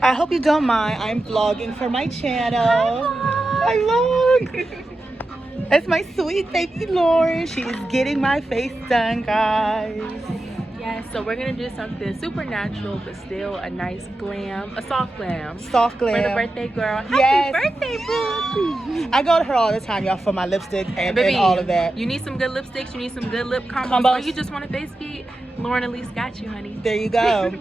I hope you don't mind. I'm vlogging for my channel. I vlog. It's my sweet baby Lauren. She is getting my face done, guys. Yes, so we're gonna do something super natural, but still a nice glam, a soft glam. Soft glam. For the birthday girl. Yes. Happy birthday, boo! I go to her all the time, y'all, for my lipstick and Baby, all of that. You need some good lipsticks, you need some good lip combos, or you just want a face beat, Lauren Elise got you, honey. There you go.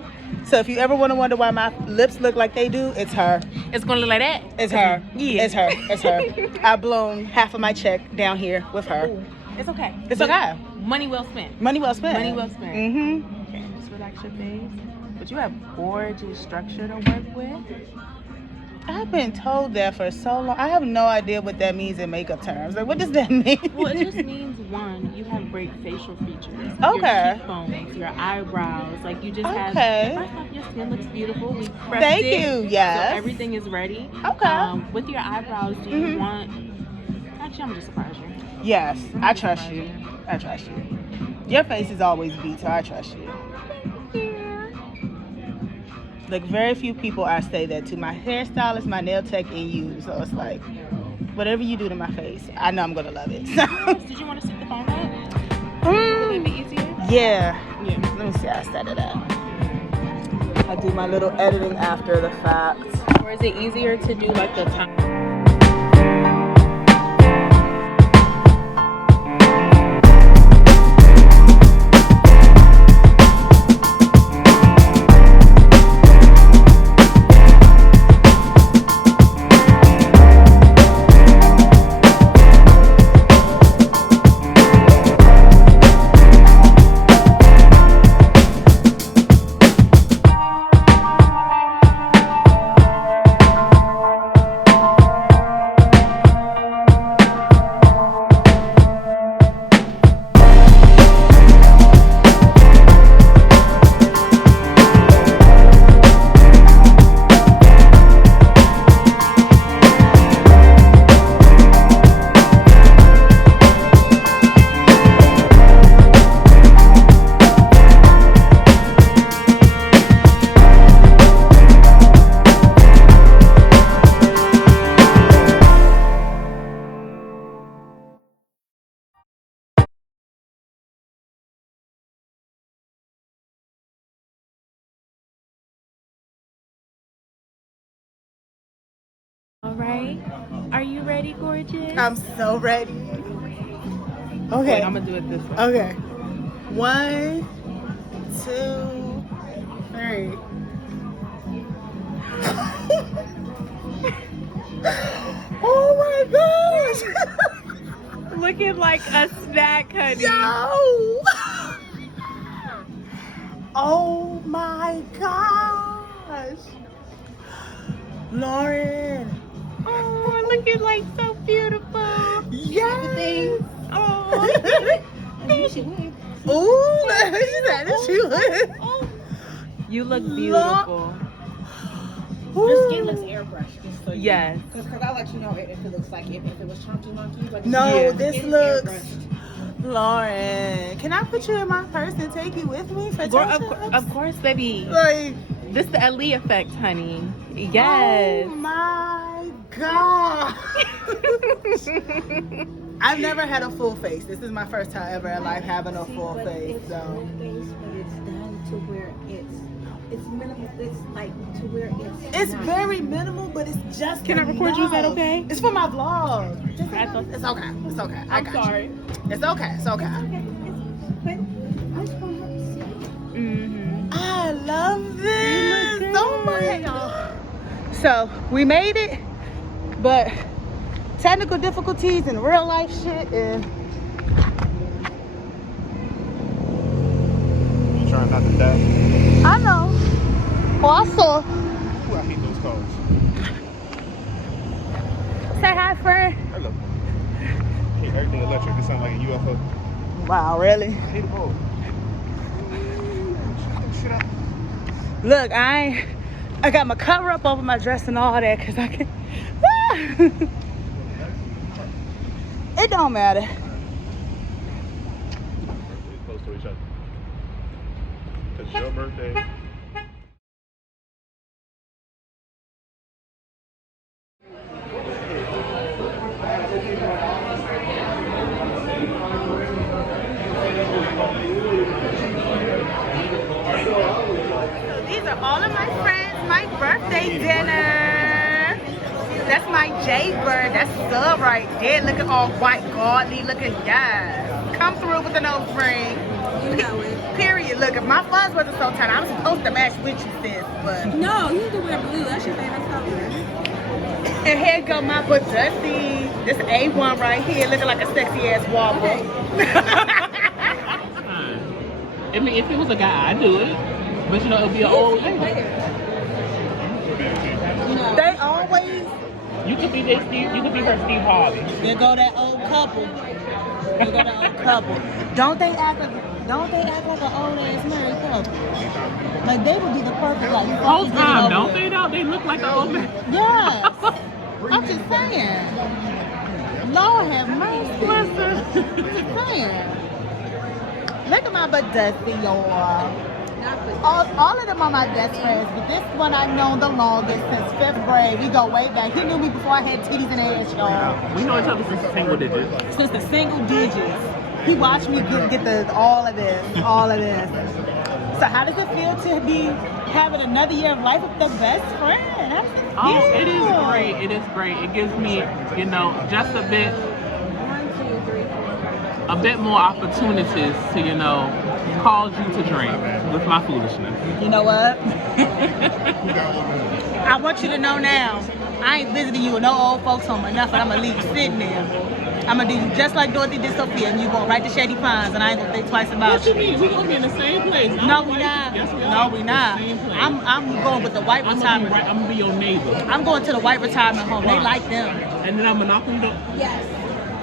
So if you ever want to wonder why my lips look like they do, it's her. It's gonna look like that? It's her. Yeah. It's her. It's her. I blown half of my check down here with her. Ooh, it's okay. It's okay. Money well spent. Money well spent. Money well spent. Mm-hmm. Okay, just relax your face. But you have gorgeous structure to work with. I've been told that for so long. I have no idea what that means in makeup terms. Like, what does that mean? Well, it just means, one, you have great facial features. Okay. Your cheekbones, your eyebrows. Like, you just have... Okay. First off, your skin looks beautiful. We prepped Thank it, you. Yes. So everything is ready. Okay. With your eyebrows, do you want... Actually, I'm going to surprise you. Yes. I trust you. I trust you. Your face is always beat, so I trust you. Like, very few people I say that to. My hairstylist, my nail tech, and you. So it's like, whatever you do to my face, I know I'm going to love it. Did you want to set the phone up? Would it be easier? Yeah. Yeah. Let me see how I set it up. I do my little editing after the fact. Or is it easier to do like the time? All right. Are you ready, gorgeous? I'm so ready. Okay. Wait, I'm going to do it this way. Okay. 1, 2, 3. Oh my gosh! Looking like a snack, honey. Yo! Oh my gosh! Lauren! Oh, looking like so beautiful. Yes! Oh. Ooh, she said that she would. You look beautiful. Your skin looks airbrushed. Just so Yes. Because I'll let you know if it looks like if it was chunky monkey. But No, Yeah. this looks. Lauren, can I put you in my purse and take you with me for Of course, baby. Like, This the Ali effect, honey. Yes. oh my god. I've never had a full face. This is my first time ever in life having a full face. It's So full face, but it's done to where it's minimal. It's like to where it's not- very minimal, but it's just. Can I record you? Is that enough. okay? It's for my vlog. I thought- It's okay. It's okay. I I'm got sorry. you. It's okay. It's okay. But I just want her to see. Mm-hmm. I love this. You look Oh my good. god. So we made it, but technical difficulties and real life shit and You trying not to die? I know. Well, I saw. Ooh, I hate those calls. Say hi, friend. Hello. I hate everything electric. It sounds like a UFO. Wow, really? I hate a ball. Shit up. Look, I got my cover up over my dress and all that because I can. It don't matter. We're close to each other. It's your birthday. birthday dinner. That's my Jaybird. That's sub right there. Looking all white, godly, looking, yes. Come through with the nose ring. Period. Look, if my fuzz wasn't so tight, I was supposed to match with you, sis. But No, you need to wear blue. That's your favorite color. and here go my butt dusty. This A1 right here, looking like a sexy ass wobble. I mean, if it was a guy, I'd do it. But you know, it'll be an old lady. They always. You could be their Steve. You could be her Steve Harvey. There go that old couple. There go that old couple. Don't they act like an old ass married couple? Like they would be the perfect like. Whole time, don't they? Though they look like an old man. Yes. I'm just saying. Lord have mercy. Listen. I'm just saying. Look at my butt dusty, y'all. All of them are my best friends, but this one I've known the longest since 5th grade. We go way back. He knew me before I had titties and ass, y'all. We know each other since the single digits. Since the single digits. He watched me get the all of this. So how does it feel to be having another year of life with the best friend? How does it feel? Oh, it is great. It is great. It gives me, you know, just a bit more opportunities to, you know, cause you to drink with my foolishness. You know what? I want you to know now, I ain't visiting you with no old folks home or nothing. I'm gonna leave you sitting there. I'm gonna do you just like Dorothy did Sophia, and you going right to Shady Pines, and I ain't gonna think twice about What you mean? We gonna be in the same place? No, we not. Yes, we are. No, we not. Same place. I'm going with the white retirement. I'm gonna be your neighbor. I'm going to the white retirement home. They like them. And then I'm gonna knock on your door. Yes.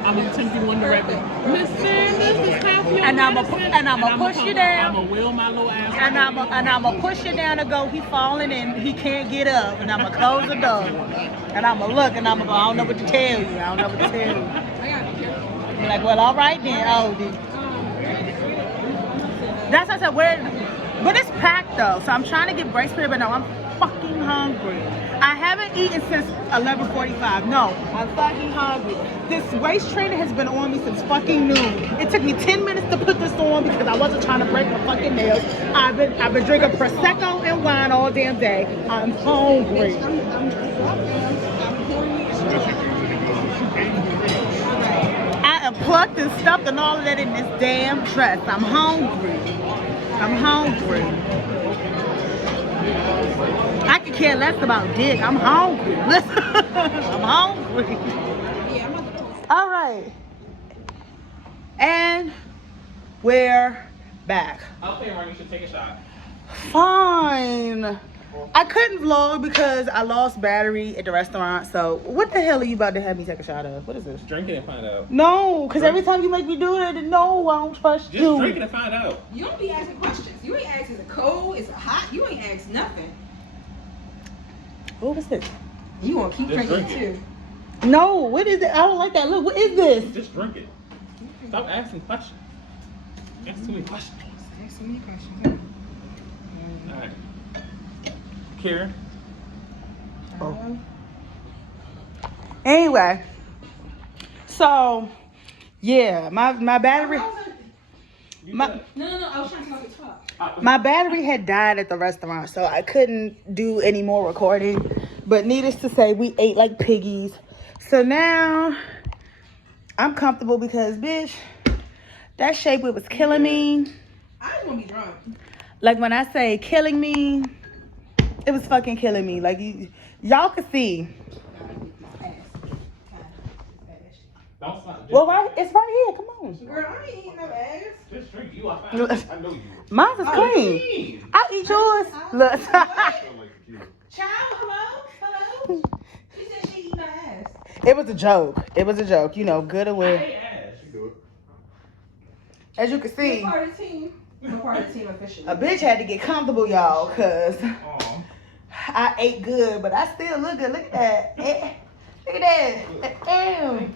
I'm gonna tempt you one direction. Miss Sanders, it's time for your And I'ma medicine. push you down. I'm gonna wheel my little ass. And I'ma push you down and go. He falling and he can't get up. And I'ma close the door. And I'ma look and I'ma go. I don't know what to tell you. I don't know what to tell you. Be like, well, all right then, Odie. That's what I said. But it's packed though, so I'm trying to get brace period. But no, I'm fucking hungry. I haven't eaten since 11:45. No, I'm fucking hungry. This waist trainer has been on me since fucking noon. It took me 10 minutes to put this on because I wasn't trying to break my fucking nails. I've been drinking Prosecco and wine all damn day. I'm hungry. I am plucked and stuffed and all of that in this damn dress. I'm hungry. I'm hungry. I could care less about dick. I'm hungry. Listen, I'm hungry. All right. And we're back. Okay, Ron, you should take a shot. Fine. I couldn't vlog because I lost battery at the restaurant. So what the hell are you about to have me take a shot of? What is this? Drink it and find out. No, because every time you make me do it, no, I don't trust you. Just drink it and find out. You don't be asking questions. You ain't asked is it cold, is it hot? You ain't asked nothing. What was this? You gonna keep Just drinking drink too. No, what is it? I don't like that. Look, what is this? Just drink it. Stop asking questions. Ask too many questions. There's so many questions. All right. Karen. Oh. Anyway, so yeah, my battery. My, No, I was trying to talk. my battery had died at the restaurant, so I couldn't do any more recording. But needless to say, we ate like piggies. So now I'm comfortable because, bitch, that shape it was killing me. I just want to be drunk. Like when I say killing me, it was fucking killing me. Like y'all could see. Don't stop. Well, it's right here. Come on. Girl, I ain't eating no ass. Just drink. You are fine. I know you. Mine is clean. Clean. I'll eat yours. Look. Child, hello? She said she eat no ass. It was a joke. It was a joke. You know, good or I well. hate ass. You do it. As you can You're see, part of the team. I'm part of the team officially. a bitch had to get comfortable, y'all, because Aw. I ate good, but I still look good. Look at that. Look at that. Ew.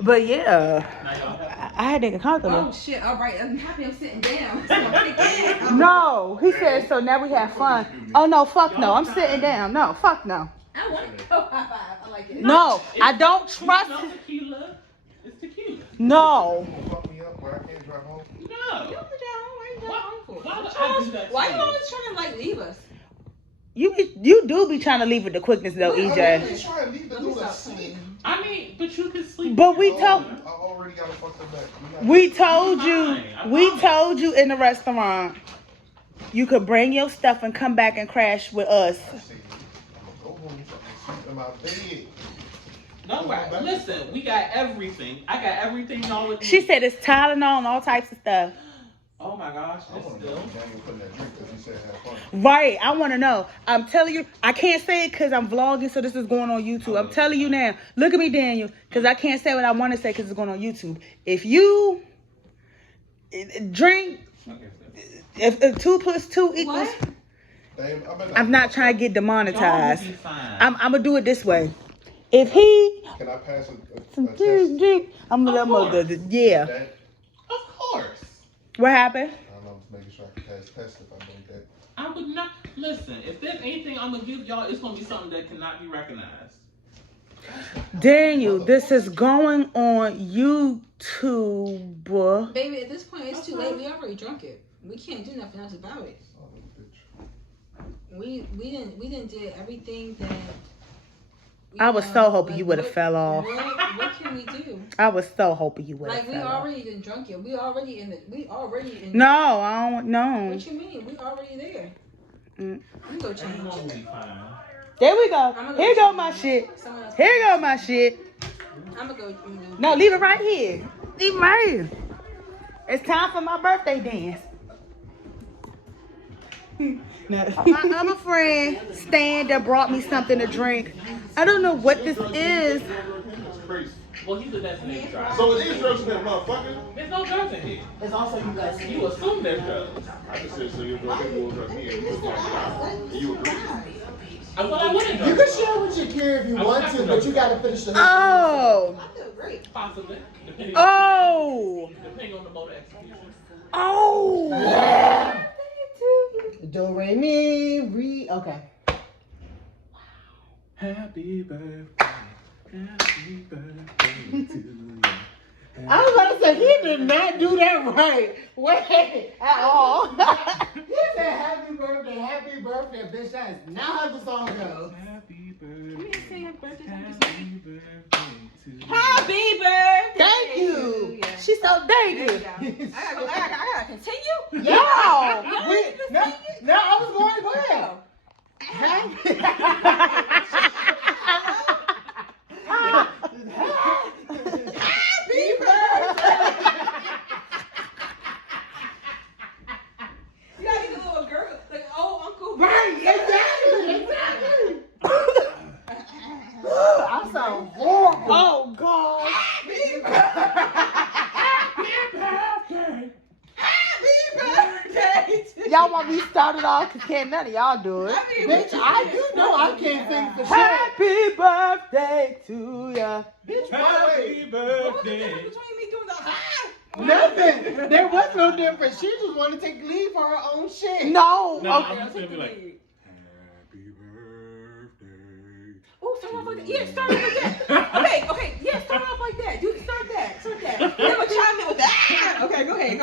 But yeah, Now y'all have I had to get comfortable. Oh shit, all right. I'm happy I'm sitting down. It's gonna kick in. No, he said, so now we have fun. Oh, no, fuck no. I'm sitting down. No, fuck no. I want to go high five. I like it. No, I don't trust. No tequila. It's tequila. No. Fuck me up where I can't drive home. You No. don't drive home. Why you drive home for? Why would I do that? Why to you always trying to like leave us? You do be trying to leave with the quickness though, I'm EJ. just trying to leave the dude asleep. I mean, but you can sleep. But we told I already got a fucked up back. we told you in the restaurant you could bring your stuff and come back and crash with us. I see. I'm gonna go home and sleep in my bed. No, right. Listen, we got everything. I got everything y'all would need. She said it's Tylenol and all types of stuff. Oh my gosh, I it's want to know still. if Daniel putting that drink because he said have fun. Right, I want to know. I'm telling you, I can't say it because I'm vlogging, so this is going on YouTube. I'm telling you now. Look at me, Daniel, because I can't say what I want to say because it's going on YouTube. If you drink, if 2 + 2 equals, I'm not trying to get demonetized. I'm gonna do it this way. If he Can I pass a test? drink, I'm gonna let him yeah. That? Of course. What happened? I don't know, I'm just making sure I can pass the test if I don't that. I would not listen. If there's anything I'm gonna give y'all, it's gonna be something that cannot be recognized. Daniel, this is going on YouTube. Baby, at this point, it's too late. We already drunk it. We can't do nothing else about it. Oh, bitch. We didn't did everything that. I was so hoping you would have fell off. What can we do? I was so hoping you would have Like we fell off. already done drunk it. We already in. No, I don't know. What you mean? We already there. Mm. I'm gonna go change. I'm gonna be fine. There we go. Here go my shit. Here go my shit. I'm gonna go. No, leave it right here. Leave it right here. It's time for my birthday dance. My other friend, Stan, that brought me something to drink. I don't know what this is. That's crazy. Well, he's a designated driver. So it is drugs in that motherfucker? There's no drugs in here. It's also you guys. You assume there's drugs. I just said, so you're drug and you're drug here. You was like, you agree? I thought I wouldn't. You can share with your kid if you want to, but you gotta finish the. Oh. I feel great. Possibly. Depending Oh. depending on the mode of execution. Oh. Do re mi re. Okay. Happy birthday. Happy birthday to you. I was about to say he did not do that right. Wait at all. He said happy birthday, bitch. That is not how the song goes. Happy Can birthday. you sing happy birthday? Happy birthday to you. Happy birthday. Thank you. She's so thank you. I gotta continue. Yeah. No. No, I was going to go ahead. Happy birthday. You gotta get a little girl, like old uncle. Right, exactly. I sound horrible. Oh God. Happy birthday to Y'all want me started off because can't none of y'all do it. Bitch, I do know I can't sing for shit. Happy birthday to ya. Bitch, Happy birthday. Between me doing the nothing. There was no difference. She just wanted to take lead for her own shit. No. No, Okay. I'm just gonna be like, Happy birthday. Oh, start off like that. Yeah, start off like that. Okay. Yeah, start off like that. Dude, start that. Then we'll chime in with that. Okay, go ahead,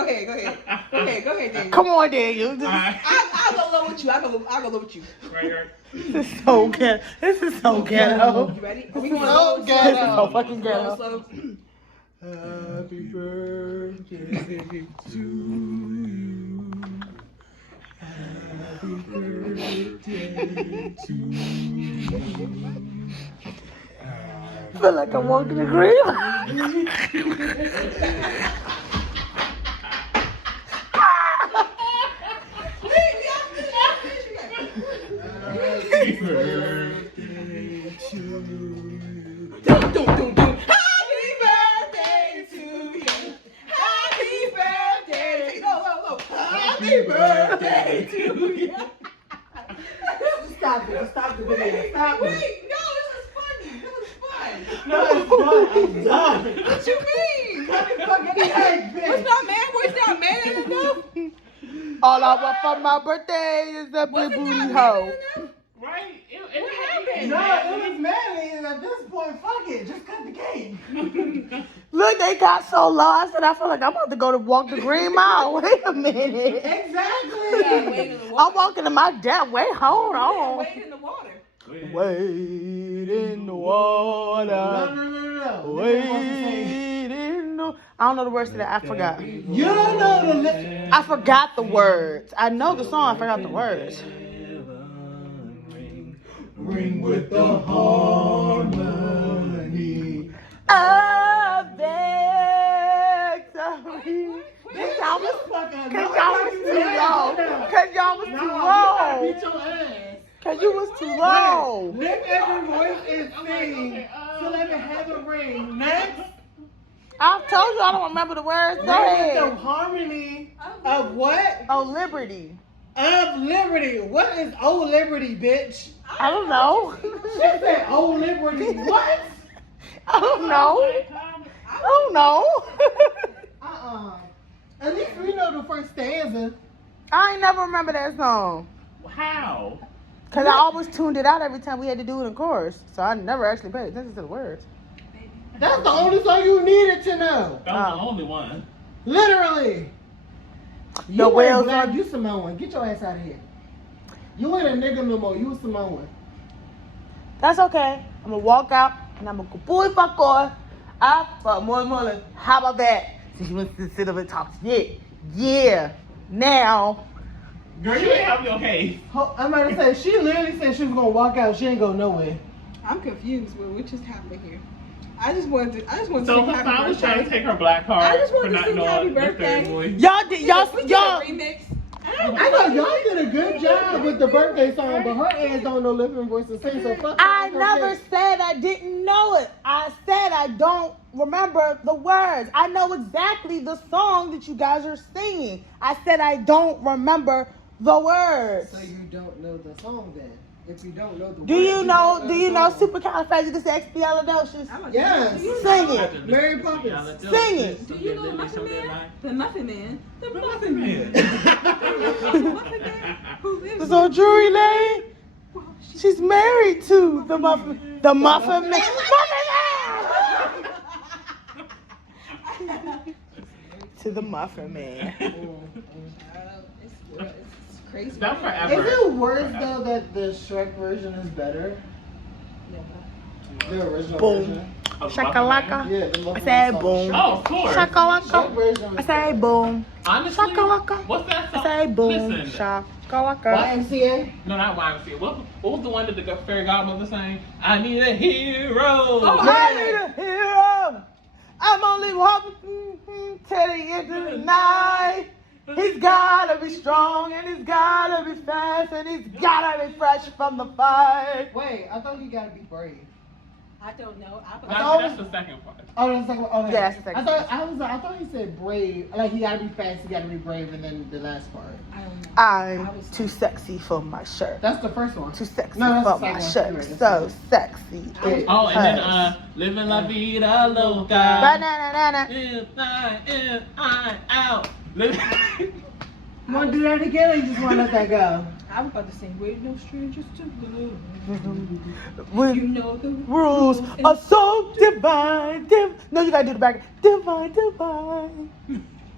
Daniel. Come on, Daniel. I'll go low with you. I'll go low with you. Right, right. This is so ghetto. This is so ghetto. You ready? Are we going So low? This is so ghetto. fucking ghetto. Slow. Happy birthday to you. Happy birthday to you. I feel like I'm walking the grave. Happy birthday to you. Happy birthday to you. Happy birthday. Low. Happy birthday to you. Stop the video. Stop it. Wait, no, this is funny. This is fun. No, it's done. What you mean? Bitch. What's not man enough? All I want for my birthday is a Was big it booty not hoe. man enough? Right? What happened? manly. No, it was manly, and at this point, fuck it, just cut the cake. Look, they got so lost, and I feel like I'm about to go to walk the Green Mile. Wait a minute. Exactly. Yeah, wade in the water. I'm walking to my death. Wait, hold Yeah, on. wade in the water. Wade in the water. No. Wade in the... I don't know the words to that. I forgot. You don't know the I forgot the words. I know the song. I forgot the words. ring with the harmony. A victory. Cause y'all was too low. Cause y'all was too low. Beat your ass. Cause you was too low. Lift every voice and sing. So let me have a ring. Next. I told you I don't remember the words. Go Ring with the ahead. harmony of what? Oh, Liberty. Of liberty. What is old liberty, bitch? I don't know. She said old liberty. What? I don't know. I don't know. At least we know the first stanza. I ain't never remember that song. How? Cause I always tuned it out every time we had to do it in chorus. So I never actually paid attention to the words. That's the only song you needed to know. That was the only one. Literally. The You whales ain't black, on- you Samoan. Get your ass out of here. You ain't a nigga no more. You a Samoan. That's okay. I'm gonna walk out and I'm gonna go boy fuck off. But more. How about that? So she wants to sit up and talk shit. Yeah. Now. Girl, you ain't have your case. I'm about to say, she literally said she was gonna walk out. She ain't go nowhere. I'm confused with what just happened here. I just wanted to So sing Hassan happy was trying to birthday. take her black card I just for wanted to not sing happy knowing the birthday. third voice. Y'all did We did a y'all remix. I know y'all did a good job with the birthday song, but her ass don't know living voice to sing, so fuck I her. never said I didn't know it. I said I don't remember the words. I know exactly the song that you guys are singing. I said I don't remember the words. So you don't know the song then? If you don't know the Do words, you know the song. supercalifragilisticexpialidocious? Yes. Sing it. Mary Poppins. Sing it. Do you know Muffin Man? The Muffin Man. The Muffin Man. Man. Muffin Man. Who lives So Drury Lane, she's married to the Muffin Man. Muffin Man! To the Muffin Man. It's crazy. Not forever. Is it worse though that the Shrek version is better? The original Boom. version. Of Shakalaka. Yeah, the I said song. boom. Oh, of course. Shrek Shakalaka. version I is say better. boom. Honestly, Shakalaka. what's that I song? say boom. Listen. Shakalaka. YMCA? No, not YMCA. What was the one that the fairy godmother sang? I need a hero. Oh, I need a hero. I'm only walking till the end of the night. He's gotta be strong and he's gotta be fast and he's gotta be fresh from the fight. Wait, I thought you gotta be brave. I don't know. That's the second part. Oh, that's the second one. Okay. Yeah, that's the second I thought he said brave. Like he gotta be fast, he gotta be brave, and then the last part. I don't know. I'm too sexy for my shirt. That's the first one. Too sexy No, that's for the my second one. shirt. You're So right, sexy. It Oh, and then hurts. living la vida loca. Banana. Inside, out. Living. You wanna do that again, or you just wanna let that go? I was about to sing "We're No Strangers to Love." When You know the rules are so divine. No, you gotta do the back. Divine.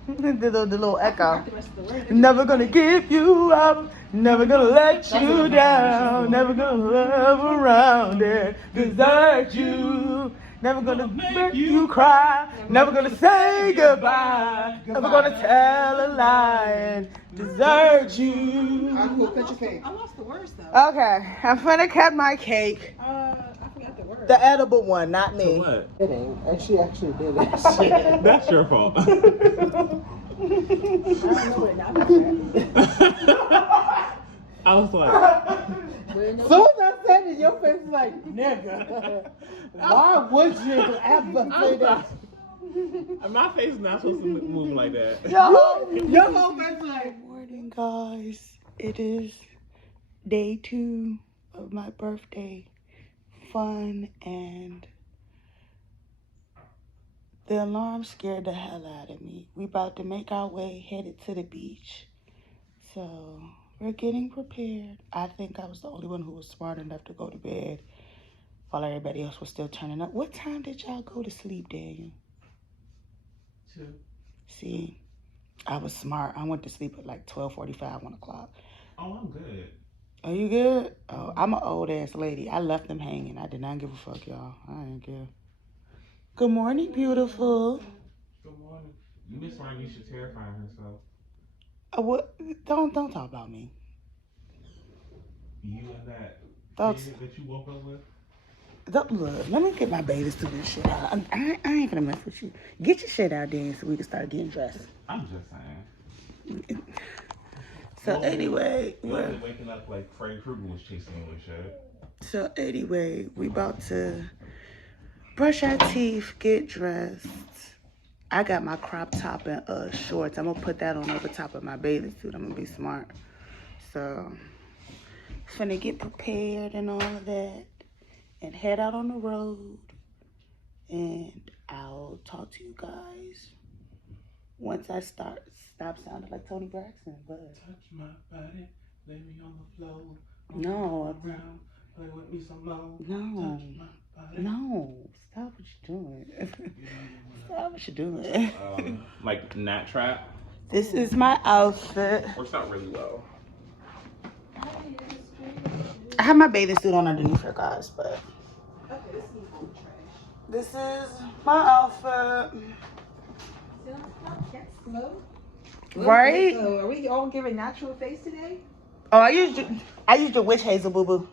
the little echo. The rest of the word. Never gonna give you up. Never gonna let you down. Never gonna love around and desert you. Never gonna make you cry. Never gonna say goodbye. Never gonna tell a lie and desert you. Alright, cool, cut your cake. I lost the words though. Okay, I'm finna cut my cake. I forgot the words. The edible one, not me. What? It ain't. And she actually did that shit. That's your fault. I don't know what now. I was like, As soon as I said it, your face was like, nigga. Why would you ever say that? my face is not supposed to move like that. Your whole face was like, Morning, guys. It is day 2 of my birthday. Fun, and the alarm scared the hell out of me. We about to make our way headed to the beach. So We're getting prepared. I think I was the only one who was smart enough to go to bed while everybody else was still turning up. What time did y'all go to sleep, Daniel? 2. See, I was smart. I went to sleep at like 12:45, 1 o'clock. Oh, I'm good. Are you good? Oh, I'm an old ass lady. I left them hanging. I did not give a fuck, y'all. I ain't care. Good morning, beautiful. Good morning. Miss Ranisha terrifying herself. What? Don't talk about me. You and that That's, kid that you woke up with? look, let me get my bathing suit and shit out. I ain't gonna mess with you. Get your shit out there so we can start getting dressed. I'm just saying. So anyway, You wasn't waking up like Freddy Krueger was chasing you and shit. So anyway, we about to brush our teeth, get dressed. I got my crop top and shorts. I'm gonna put that on over top of my bathing suit. I'm gonna be smart. So finna get prepared and all of that and head out on the road. And I'll talk to you guys once I stop sounding like Tony Braxton. But Touch my body, lay me on the floor. No. Around, play with me some more. No. Touch my body. No, stop what you're doing. Stop what you're doing. Like Nat Trap. This is my outfit. Works out really well. I have my bathing suit on underneath her, guys, but Okay, this is all trash. this is my outfit. That's slow. Right? So are we all giving natural face today? Oh, I used your witch hazel, boo boo.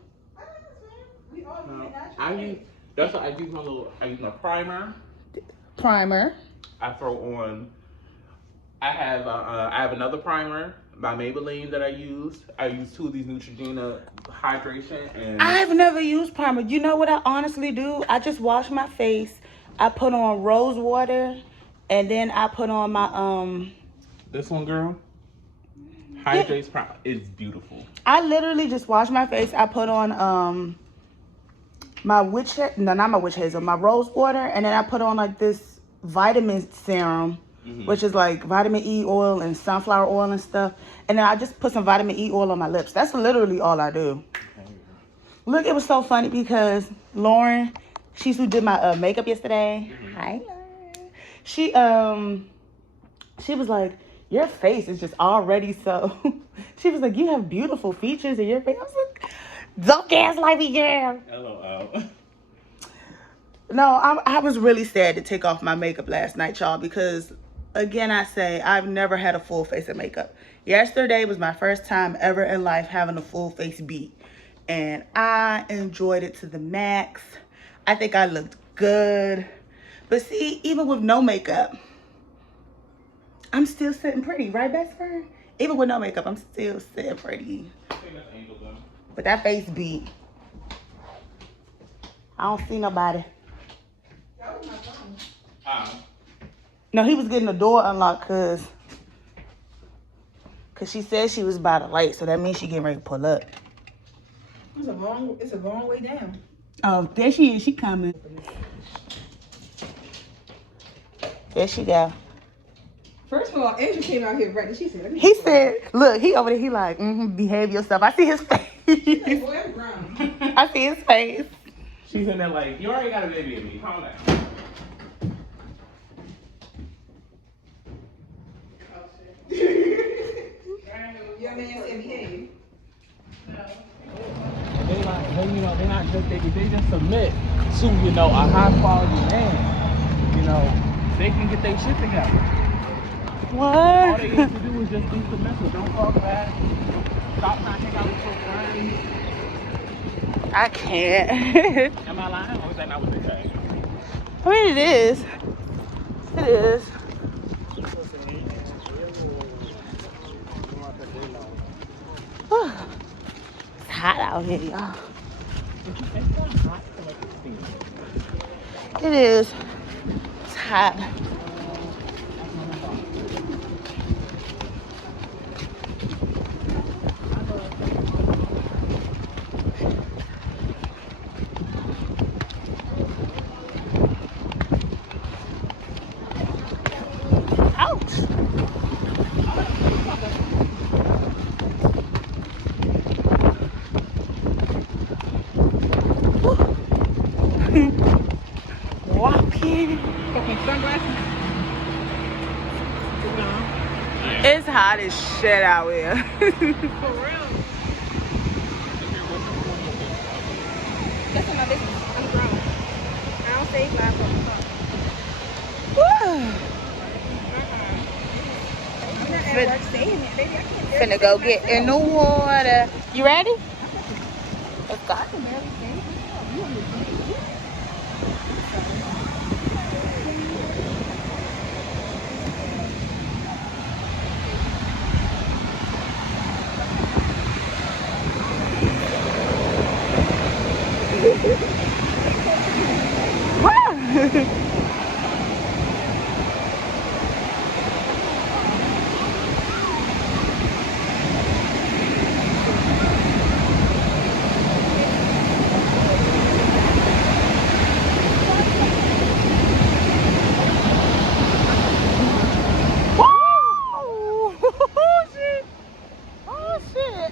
We all giving natural I use, that's what I use I use my primer. Primer. I throw on, I have another primer by Maybelline that I use. I use 2 of these Neutrogena hydration and I've never used primer. You know what I honestly do? I just wash my face. I put on rose water, and then I put on my this one, girl, Hydrates Primer is beautiful. I literally just wash my face. I put on my my rose water, and then I put on like this vitamin serum, which is like vitamin E oil and sunflower oil and stuff. And then I just put some vitamin E oil on my lips. That's literally all I do. Look, it was so funny because Lauren, she's who did my makeup yesterday. Hi, Lauren. She was like, your face is just already so. She was like, you have beautiful features in your face. I was like, don't gaslight me, girl. LOL. No, I was really sad to take off my makeup last night, y'all, because again, I say I've never had a full face of makeup. Yesterday was my first time ever in life having a full face beat, and I enjoyed it to the max. I think I looked good. But see, even with no makeup, I'm still sitting pretty, right, best friend? Even with no makeup, I'm still sitting pretty. But that face beat. I don't see nobody. No, he was getting the door unlocked because she said she was by the light, so that means she getting ready to pull up. It's a long way down. Oh, there she is. She coming. There she go. First of all, Andrew came out here ready. She said, He said, look, he over there, he like, behave yourself. I see his face. hey, boy, I'm grown. I see his face. She's in there like, you already got a baby in me. Calm down. Young man said behave. They're not just they just submit to, a high quality man. They can get their shit together. What? All they need to do is just be submissive. Don't talk bad. Stop trying to hang out with your friends. I can't. Am I lying? Or is that not what they say? I mean, it is. It is. It's hot out here, y'all. It is. It's hot. Ouch. hot as shit out here. For real. That's not my business. I'm grown. I don't save lives on the phone. I'm not at work saying it, baby. I can't barely Finna go save get myself. in the water. You ready? Let's go. I can barely save myself. You understand? Oh shit! Oh shit!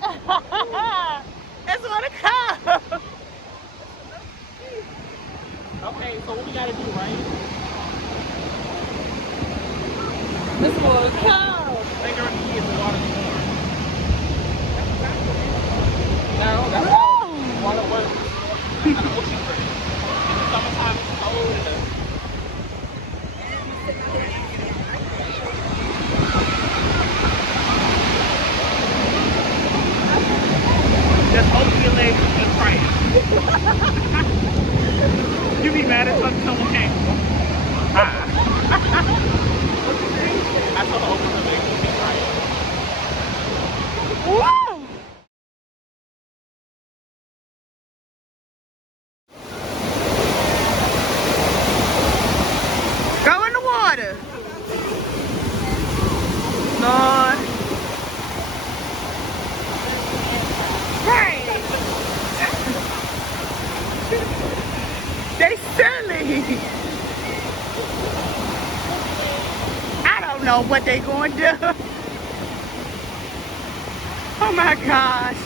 It's gonna come. Okay, so what we gotta do, right? It's gonna come. Think her key in the water more. No, that's how water works. I know what she's pretty. In the summertime, it's cold enough. Just open your legs and keep praying. You be mad as fuck if someone came. I told her open her legs and keep praying. Woo! Go in the water. Lord. Right. They silly. I don't know what they going to do. Oh my gosh.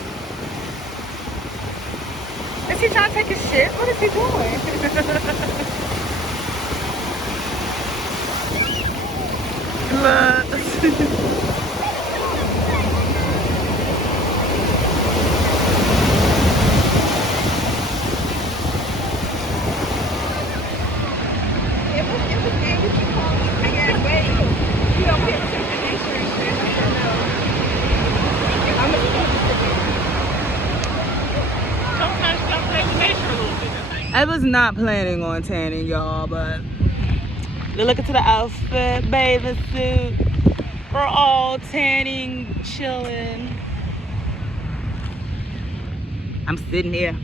Is he trying to take his shit? What is he doing? Look. It was there. You keep calling me. I got wait. You don't pay attention to insurance, man. I don't know. I'm gonna sit there. Sometimes you gotta play with nature a little bit, I think. I was not planning on tanning, y'all, but look into the outfit, bathing suit. We're all tanning, chilling. I'm sitting here.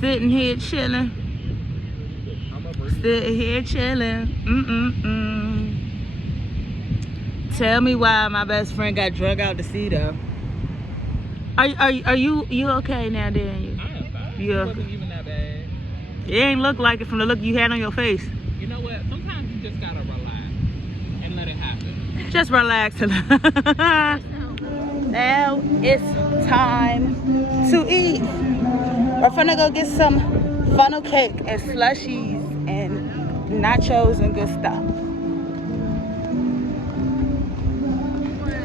Sitting here chilling. Sitting here chilling. Tell me why my best friend got drug out to sea though. Are you okay now, Daniel? I am fine. Yeah. It wasn't even that bad. It ain't look like it from the look you had on your face. You know what? Sometimes you just gotta relax and let it happen. Just relax. Now it's time to eat. We're finna go get some funnel cake and slushies and nachos and good stuff.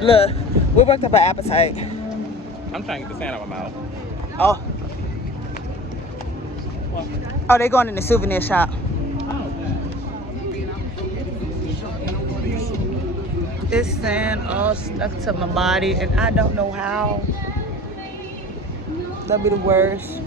Look, we worked up an appetite. I'm trying to get the sand out of my mouth. Oh. Oh, they going in the souvenir shop. This sand all stuck to my body and I don't know how. That'd be the worst.